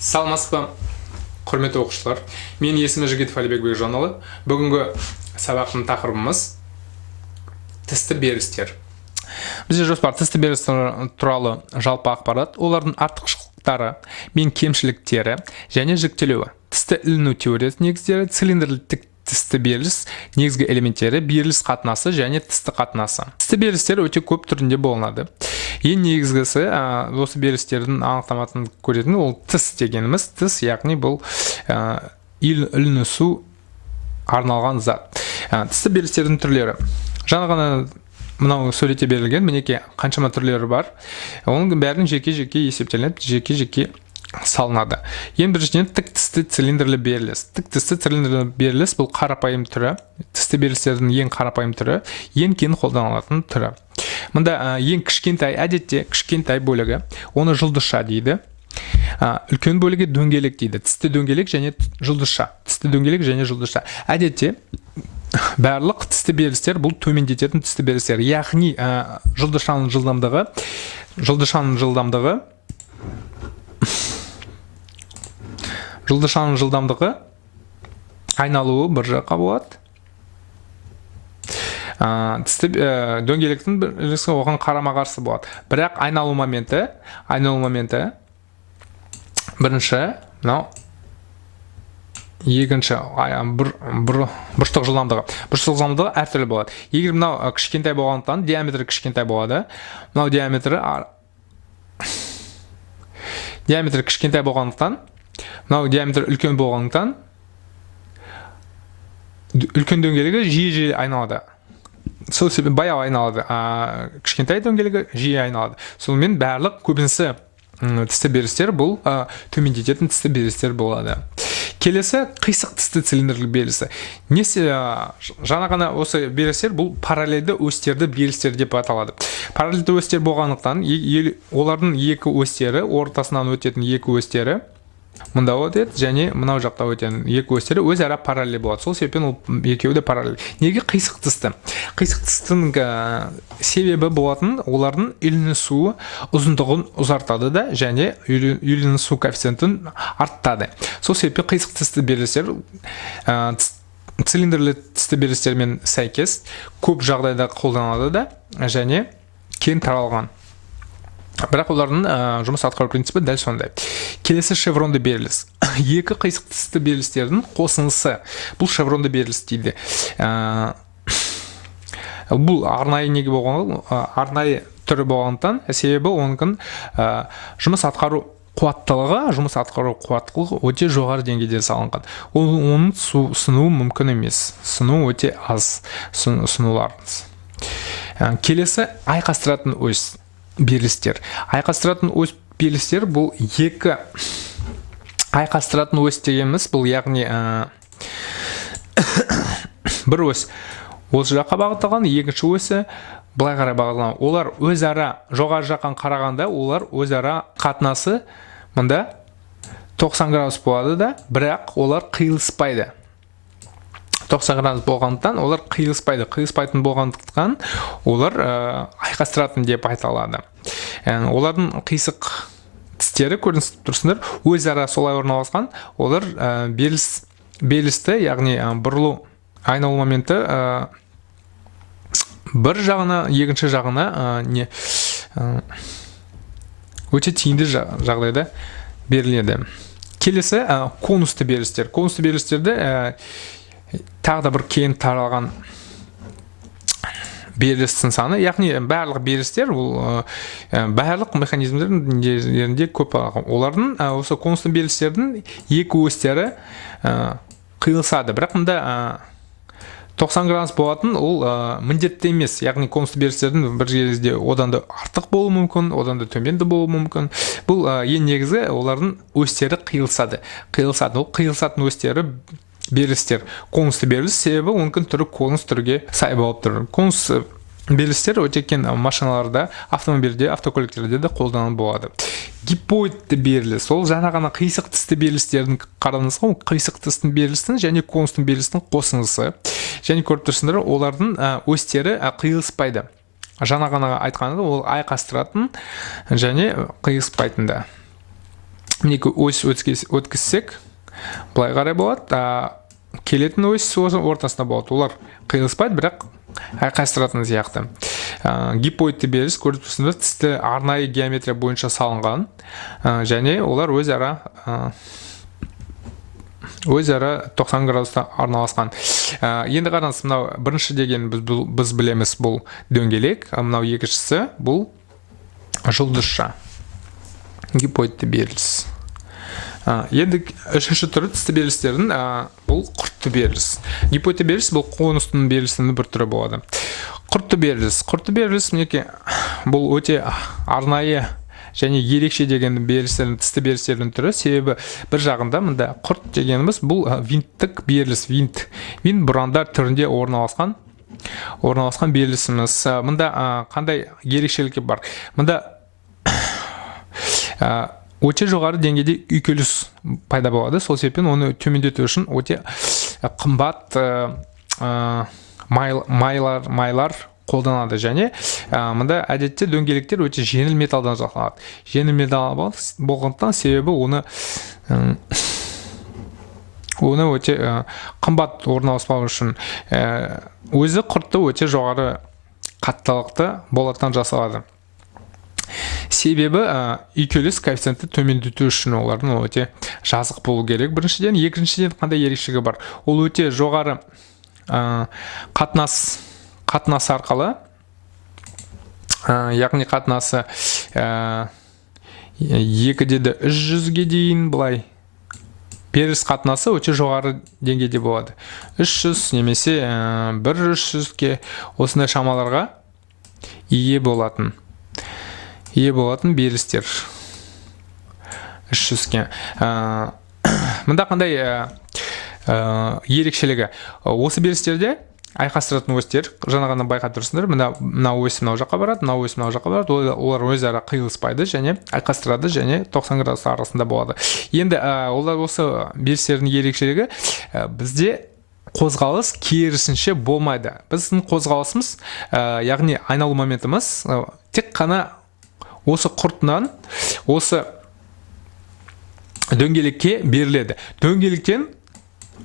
Саламатсыз ба, құрметті оқушылар. Мен есімі Жігітов Әлібек Бекжанұлы. Бүгінгі сабақтың тақырыбымыз тісті берілістер. Бізде жоспар тісті берілістер туралы жалпы ақпарат, олардың артықшылықтары мен кемшіліктері және жіктелуі, тісті іліну теориясы негіздері, цилиндрлі тісті беріліс негізгі элементтері, беріліс қатынасы және тісті қатынасы. Тісті берілістер өте көп түрінде болынады. Ең негізгісі осы берілістердің анықтамасын көретін ол тіс дегеніміз. Тіс, яғни бұл ілінісу арналған зат. Тісті берілістердің түрлері. Жаңа ғана мынау суретте берілген, мінекей қаншама түрлері бар. Оның бәрін жеке-жеке есептелініп, жеке-жеке салынады. Ең біріншіден тік тісті цилиндрлі беріліс. Тік тісті цилиндрлі беріліс бұл қарапайым түрі. Тісті берілістердің ең қарапайым түрі, ең кең қолданылатын түрі. Мұнда ең кішкентай, әдетте кішкентай бөлігі, оны жұлдызша дейді. Үлкен бөлігі дөңгелек дейді. Тісті дөңгелек және жұлдызша. Тісті дөңгелек және жұлдызша. Әдетте барлық тісті берілістер бұл төмендететін тісті берілістер. Яғни жұлдызшаның жылдамдығы айналуы бір жаққа болады. Тісті дөңгелектің бірлісі оған қарама-қарсы болады. Бірақ айналу моменті бірінші, екінші бұрыштық жылдамдығы әртүрлі болады. Егер мынау кішкентай болғандықтан диаметрі кішкентай болады. Мынау диаметрі кішкентай болғандықтан, мынау диаметр үлкен болғандықтан үлкен дөңгелегі жиі айналады. Сол себебі баяу айналады. Кішкентай дөңгелегі жиі айналады. Сонымен барлық көбінісі тісті берілістер бұл төмендететін тісті берілістер болады. Келесі қисық тісті цилиндрлік берілісі. Жаңа ғана осы берілістер бұл параллельді осьтерді берілістер деп аталады. Параллельді осьтер болғандықтан олардың екі осьтері, ортасынан өтетін екі осьтері мұнда өтеді және мынау жақта өтетін екі осьтері өзара параллель болады. Сол себептен ол екеуі де параллель. Неге қисық тісті? Қисық тістің себебі болатын олардың ілінісуі ұзындығын ұзартады да және ілінісу коэффициентін арттады. Сол себепті қисық тісті берілістер цилиндрлі тісті берілістермен сәйкес көп жағдайда қолданылады да және кең таралған. Бірақ олардың жұмыс атқару принципі дәл сондай. Келесі шевронды беріліс. Екі қисық тісті берілістердің қосындысы. Бұл шевронды беріліс дейді. Бұл арнайы түрі болғандықтан, себебі оның жұмыс атқару қуаттылығы өте жоғары деңгейде салынған. Оның сынуы мүмкін емес. Сыну өте аз сынуларыңыз. Келесі айқастыратын ось берілістер. Айқастыратын ось берілістер бұл екі айқастыратын ось дегеніміз бұл яғни бір ось осы жаққа бағытталған, екінші осі былай қарай бағытталған. Олар өзара жоғары жаққа қарағанда олар өзара қатынасы мұнда 90 градус болады да, бірақ олар қиылыспайды. 90 градус болғандықтан олар қиылыспайтын болғандықтан олар айқастыратын деп айтылады. Олардың қисық тістері көрініп тұрсыңдар, өзара солай орналасқан, олар берілісті, яғни бұрылу айналу моменті бір жағына, екінші жағына өте тиімді жағдайда беріледі. Келесі конусты берілістер. Конусты берілістерді тағы да бір кең таралған берілістің саны, яғни барлық берілістер барлық механизмдерінде көп алған. Олардың осы конусты берілістердің екі осьтері қиылысады. Бірақ мұнда 90 градус болатын ол міндетті емес. Яғни конусты берілістердің бір жерде одан да артық болуы мүмкін, одан да төменді болуы мүмкін. Бұл ең негізі олардың осьтері қиылысады. Ол қиылысатын осьтері берілістер. Конусты беріліс себебі оның түрі конус түрге сай болып тұр. Конус берілістер өте кең машиналарда, автомобильде, автокөліктерде де қолданылып болады. Гипоидті беріліс. Ол жаңа ғана қисық тісті берілістердің қараңыз ғой, қисық тістің берілістің және конустың берілістің қосындысы. Және көріп тұрсыңдар, олардың осьтері қиылыспайды. Жаңа ғана айтқанымда ол айқастыратын және қиылыспайтын да. мінекей ось өткізсек былай қарай болады, келетін ось ортасында болады. Олар қиылыспайды, бірақ айқастыратын сияқты. Гипоидты беріліс көріп тұрсыңыз, тісті арнайы геометрия бойынша салынған, және олар өзара 90 градуста арналасқан. Енді қараңыз, мынау бірінші деген біз білеміз, бұл дөңгелек, мынау екіншісі бұл жұлдызша. Гипоидты беріліс. Енді үшінші түрі тісті берілістердің бұл құртты беріліс. Гипоидты беріліс бұл конустың берілісінің бір түрі болады. Құртты беріліс мінекей бұл өте арнайы және ерекше деген берілістердің, тісті берілістердің түрі. Себебі бір жағында мында құрт дегеніміз бұл винттік беріліс. Винт бұрандар түрінде орналасқан берілісіміз. Мында қандай ерекшелігі бар? Мында өте жоғары деңгейде үйкеліс пайда болады. Сол себептен оны төмендету үшін өте қымбат майлар қолданады. Және мында әдетте дөңгелектер өте жеңіл металдан жасалады. Жеңіл металл болғандықтан себебі оны өте қымбат орналаспау үшін өзі құртты өте жоғары қаттылықты болаттан жасалады. Себебі үйкеліс коэффициенті төмендету үшін олардың өте жазық болу керек. Біріншіден, екіншіден қандай ерекшелігі бар? Ол өте жоғары қатынас арқылы, яғни қатынасы 2-300-ге дейін былай. Беріліс қатынасы өте жоғары деңгейде болады. 300 немесе 1-300-ге осындай шамаларға ие болатын берілістер. 300-ге. Мұнда қандай ерекшелігі? Осы берілістерде айқастыратын осьтер, жаңа ғана байқап тұрсыңдар, мына ось мынау жаққа барады, мына ось мынау жаққа барады, олар өзара қиылыспайды және айқастырады және 90 градус арасында болады. Енді олар осы берілістердің ерекшелігі бізде қозғалыс керісінше болмайды. Біздің қозғалысымыз, яғни айналу моментіміз тек қана осы құртынан осы дөңгелекке беріледі. Дөңгелектен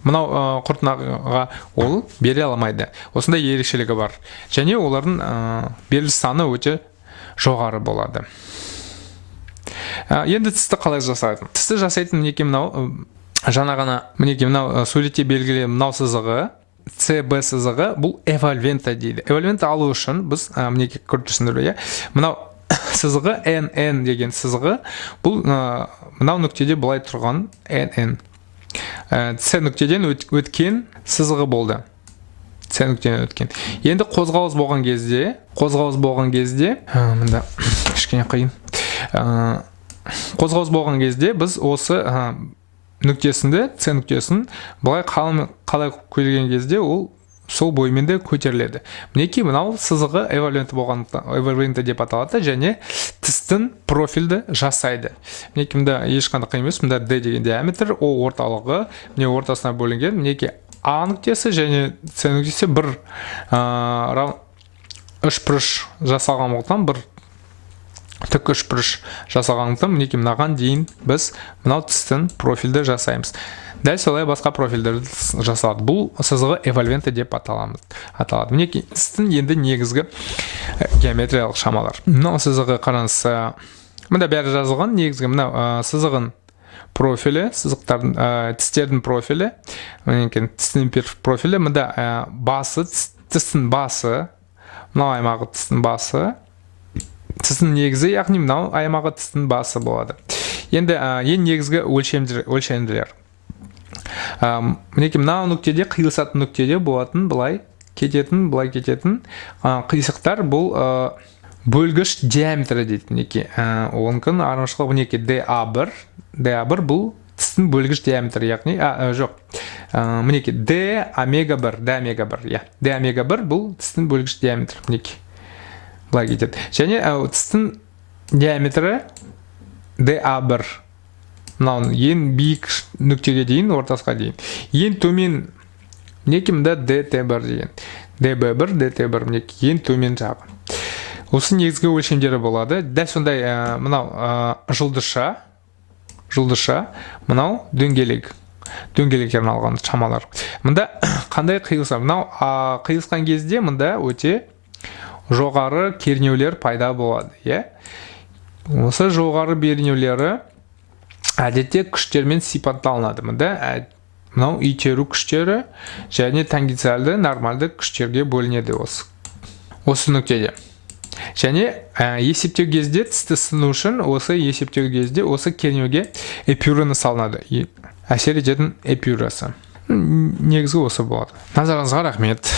мынау құртынаға ол бере алмайды. Осындай ерекшелігі бар. Және олардың беріліс саны өте жоғары болады. Енді тісті қалай жасайды? Тісті жасайтын мінекей мынау жаңа ғана мінекей мынау суретте белгілі мынау сызығы, CB сызығы, бұл эвольвента дейді. Эвольвента алу үшін біз мінекей көріп тұрсыңдар, мынау сызығы NN деген сызығы, бұл мынау нүктеде былай тұрған NN. С нүктеден өткен сызығы болды. С нүктеден өткен. Енді қозғалыс болған кезде, мында кішкене қиын. Қозғалыс болған кезде біз осы нүктесінде, С нүктесін былай қалай көтерген кезде ол сол бойымен де көтеріледі. Мінекей мынау сызығы эвольвента деп аталады және тістің профильді жасайды. Мінекей мында ешқандай қиын емес, мында D деген диаметр, о орталығы, міне ортасына бөлінген. Мінекей А нүктесі және С нүктесі бір үшбұрыш жасалған болғандықтан, бір тік үшбұрыш жасалғандықтан, мінекей мынаған дейін біз мынау тістің профильді жасаймыз. Дәл солай басқа профильдерді жасалады. Бұл сызығы эвольвента деп аталады. Мінекей тістің енді негізгі геометриялық шамалар. Мынау сызығы қараңыз, мында бәрі жазылған. Негізгі мынау сызығын профилі, сызықтардың тістердің профилі, мінекей тістің профилі, мында басы, тістің басы, мынау аймағы тістің басы, тістің негізі, яғни мынау аймағы тістің басы болады. Енді ең негізгі өлшемділер. Мінекей мынау нүктеде, қиылысатын нүктеде болатын былай кететін қисықтар, бұл бөлгіш диаметрі дейді. Мінекей онкін армашылығы мінекей DA1 бұл тістің бөлгіш диаметрі, яғни мінекей D-омега-1, D-омега-1 бұл тістің бөлгіш диаметрі, мінекей былай кетеді. Және тістің диаметрі DA1, мынау ең биік нүктеге дейін, ортасқа дейін. Ең төмен мінекей мында DT1 деген. DB1, DT1 мінекей ең төмен жағы. Осы негізгі өлшемдері болады. Дәл сондай мынау жұлдызша жұлдызша, мынау дөңгелекке арналған шамалар. Мында қандай қиылса, мынау қиылысқан кезде мында өте жоғары кернеулер пайда болады, иә. Осы жоғары кернеулері әдетте күштермен сипатталынады. Мында мынау итеру күштері және тангенциалды нормальды күштерге бөлінеді осы нүктеде. Және есептеу кезде тісті сыну үшін осы есептеу кезде осы кернеуге эпюраны салынады. Әсер ететін эпюрасы. Негізгі осы болады. Назарыңызға рахмет.